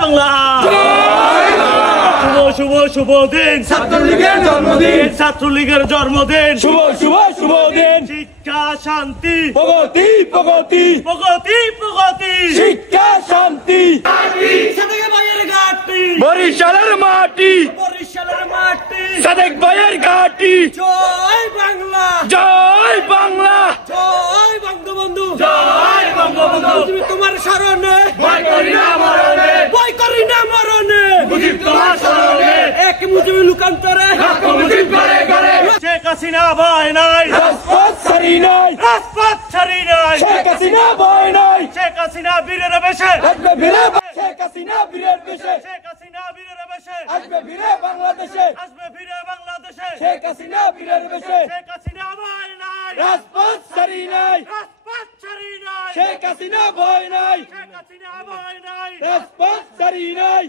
বাংলা শুভ শুভ শুভ দিন ছাত্রলীগের জন্মদিন শুভ শুভ শুভ দিন শিক্ষা শান্তি প্রগতি প্রগতি প্রগতি প্রগতি শিক্ষা শান্তি বরিশালের মাটি সাদেক ভাইয়ের ঘাটি জয় বাংলা জয় বাংলা জয় বঙ্গবন্ধু জয় বঙ্গবন্ধু তুমি তোমার স্মরণে ভয় করি না মরণে ভয় করি না মরণে মুজিব তোমার স্মরণে এক মুজিবি লুকান্তরে রক্ত মুজিব করে করে শেখ হাসিনা ভয় নাই রাজপথ ছাড়ি নাই রাজপথ ছাড়ি নাই শেখ হাসিনা ভয় নাই শেখ হাসিনা বীরের বেশে আসবে ফিরে শেখ হাসিনা বীরের বেশে শেখ হাসিনা বীরের বেশে আসবে ফিরে বাংলাদেশে আসবে ফিরে বাংলাদেশে শেখ হাসিনা বীরের বেশে শেখ হাসিনা ভয় নাই রাজপথ ছাড়ি নাই রাজপথ ছাড়ি নাই শেখ হাসিনা ভয় নাই শেখ হাসিনা ভয় নাই রাজপথ ছাড়ি নাই